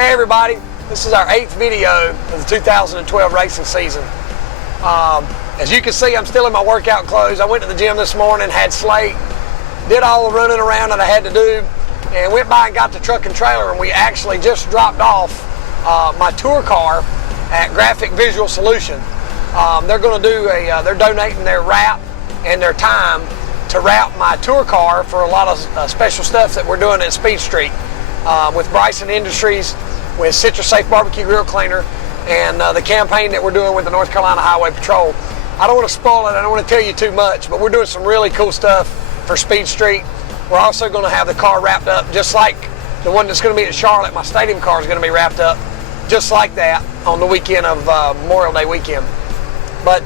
Hey everybody, this is our 8th video of the 2012 racing season. As you can see, I'm still in my workout clothes. I went to the gym this morning, had slate, did all the running around that I had to do, and went by and got the truck and trailer, and we actually just dropped off my tour car at Graphic Visual Solution. They're going to do they're donating their wrap and their time to wrap my tour car for a lot of special stuff that we're doing at Speed Street with Bryson Industries, with Citrus Safe Barbecue Grill Cleaner, and the campaign that we're doing with the North Carolina Highway Patrol. I don't want to spoil it, I don't want to tell you too much, but we're doing some really cool stuff for Speed Street. We're also going to have the car wrapped up just like the one that's going to be at Charlotte. My stadium car is going to be wrapped up just like that on the weekend of Memorial Day weekend. But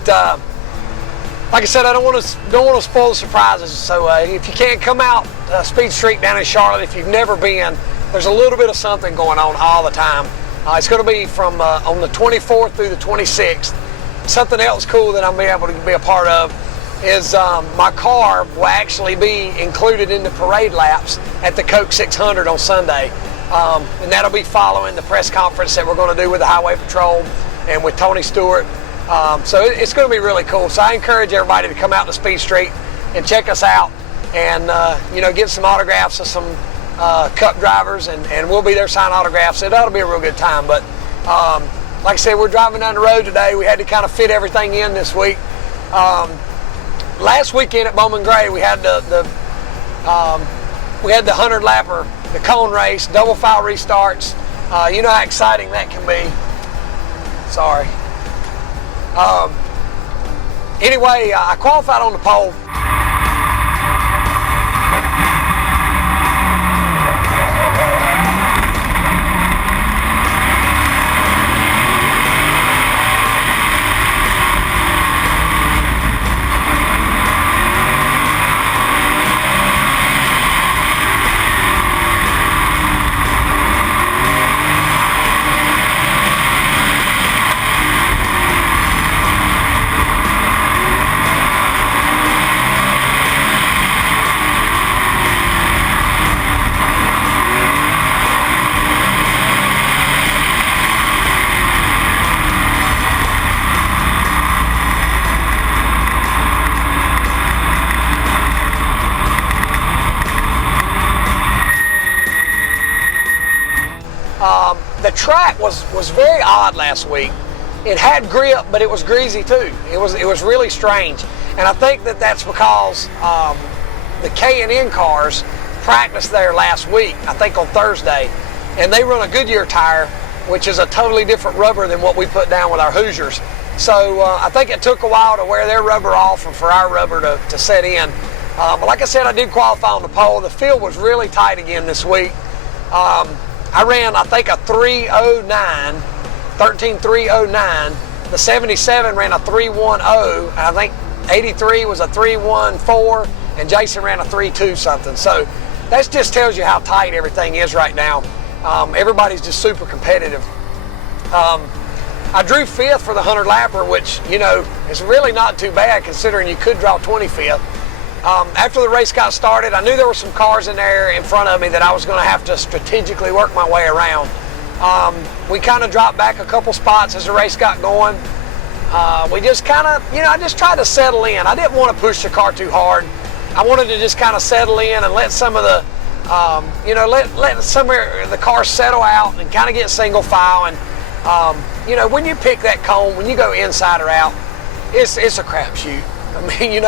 like I said, I don't want to spoil the surprises. So if you can't come out Speed Street down in Charlotte, if you've never been, there's a little bit of something going on all the time. It's going to be from on the 24th through the 26th. Something else cool that I'm able to be a part of is my car will actually be included in the parade laps at the Coke 600 on Sunday. And that'll be following the press conference that we're going to do with the Highway Patrol and with Tony Stewart. So it's going to be really cool. So I encourage everybody to come out to Speed Street and check us out and get some autographs of some Cup drivers, and we'll be there signing autographs. It ought to be a real good time. But like I said, we're driving down the road today. We had to kind of fit everything in this week. Last weekend at Bowman Gray, we had the 100 lapper, the cone race, double file restarts. You know how exciting that can be. Sorry. Anyway, I qualified on the pole. The track was very odd last week. It had grip, but it was greasy too. It was really strange, and I think that's because the K&N cars practiced there last week. I think on Thursday, and they run a Goodyear tire, which is a totally different rubber than what we put down with our Hoosiers. So I think it took a while to wear their rubber off and for our rubber to set in. But like I said, I did qualify on the pole. The field was really tight again this week. I ran, I think, a 13.309. The 77 ran a 3.10, and I think 83 was a 3.14, and Jason ran a 3.2 something. So that just tells you how tight everything is right now. Everybody's just super competitive. I drew 5th for the 100 lapper, which, is really not too bad considering you could draw 25th. After the race got started, I knew there were some cars in there in front of me that I was going to have to strategically work my way around. We kind of dropped back a couple spots as the race got going. We just kind of, I just tried to settle in. I didn't want to push the car too hard. I wanted to just kind of settle in and let some of the, let some of the cars settle out and kind of get single file. And, when you pick that cone, when you go inside or out, it's a crapshoot. I mean, you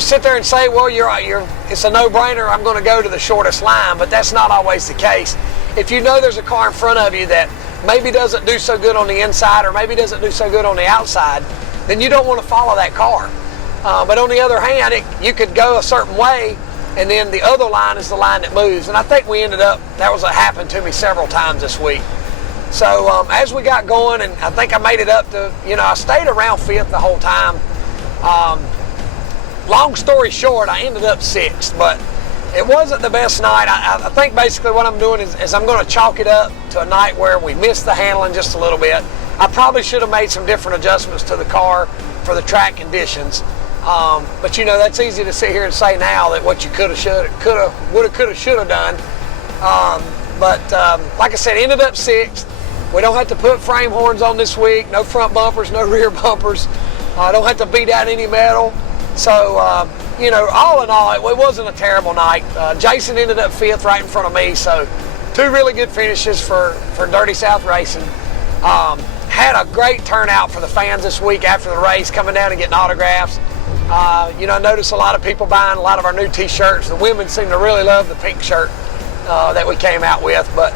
sit there and say, well, it's a no-brainer. I'm going to go to the shortest line, but that's not always the case. If you know there's a car in front of you that maybe doesn't do so good on the inside or maybe doesn't do so good on the outside, then you don't want to follow that car. But on the other hand, you could go a certain way, and then the other line is the line that moves. And I think we ended up, that was what happened to me several times this week. So as we got going, and I think I made it up to, I stayed around 5th the whole time. Long story short, I ended up 6th, but it wasn't the best night. I think basically what I'm doing is I'm going to chalk it up to a night where we missed the handling just a little bit. I probably should have made some different adjustments to the car for the track conditions. But that's easy to sit here and say now that what you would have, should have done. But like I said, ended up 6th. We don't have to put frame horns on this week. No front bumpers, no rear bumpers. Don't have to beat out any metal. So, you know, all in all, it wasn't a terrible night. Jason ended up 5th right in front of me. So 2 really good finishes for Dirty South Racing. Had a great turnout for the fans this week after the race, coming down and getting autographs. You know, I noticed a lot of people buying a lot of our new t-shirts. The women seem to really love the pink shirt that we came out with. But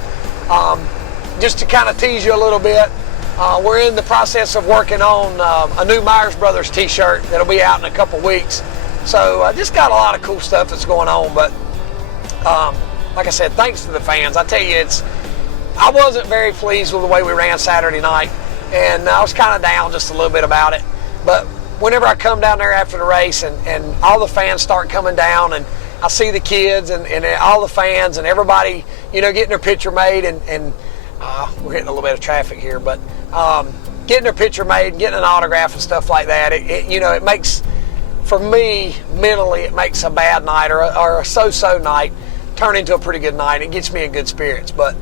just to kind of tease you a little bit, we're in the process of working on a new Myers Brothers t-shirt that'll be out in a couple weeks. So just got a lot of cool stuff that's going on. But like I said, thanks to the fans. I tell you, I wasn't very pleased with the way we ran Saturday night, and I was kind of down just a little bit about it. But whenever I come down there after the race and all the fans start coming down, and I see the kids and all the fans and everybody, you know, getting their picture made, and we're hitting a little bit of traffic here, but getting their picture made, getting an autograph and stuff like that, you know, it makes, for me, mentally, it makes a bad night or a so-so night turn into a pretty good night. It gets me in good spirits. But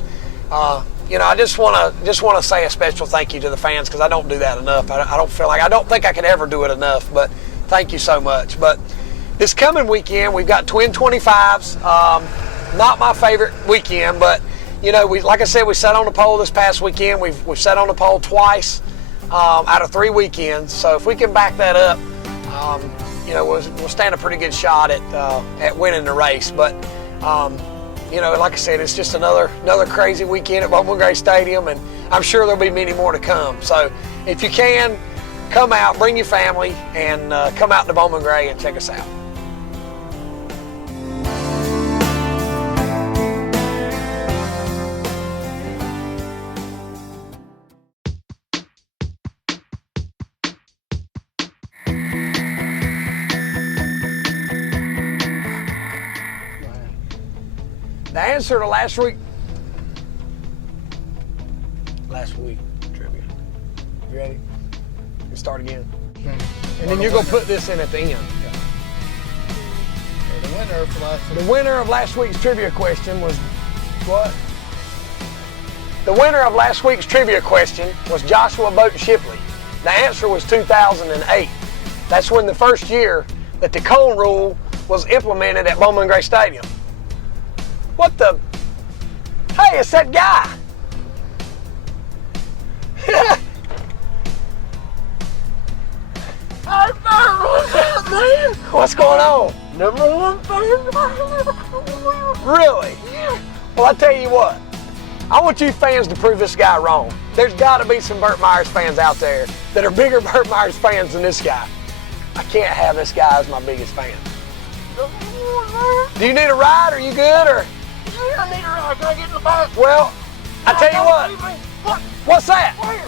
you know, I just want to say a special thank you to the fans, because I don't do that enough. I don't think I could ever do it enough. But thank you so much. But this coming weekend, we've got twin 25s. Not my favorite weekend, but you know, like I said, we sat on the pole this past weekend. We've sat on the pole twice out of 3 weekends. So if we can back that up, you know, we'll stand a pretty good shot at winning the race. But you know, like I said, it's just another crazy weekend at Bowman Gray Stadium, and I'm sure there'll be many more to come. So if you can, come out, bring your family, and come out to Bowman Gray and check us out. The answer to last week trivia. You ready? You start again. And then you're going to put this in at the end. Yeah. Okay, the winner of last week's trivia question was what? The winner of last week's trivia question was Joshua Boat Shipley. The answer was 2008. That's when the first year that the cone rule was implemented at Bowman Gray Stadium. What the? Hey, it's that guy. What's going on? Number 1 fan. Really? Yeah. Well, I tell you what. I want you fans to prove this guy wrong. There's got to be some Burt Myers fans out there that are bigger Burt Myers fans than this guy. I can't have this guy as my biggest fan. Do you need a ride? Are you good, or? Yeah, I need a ride. Can I get in the back? Well, I tell you what. What? What's that? Where?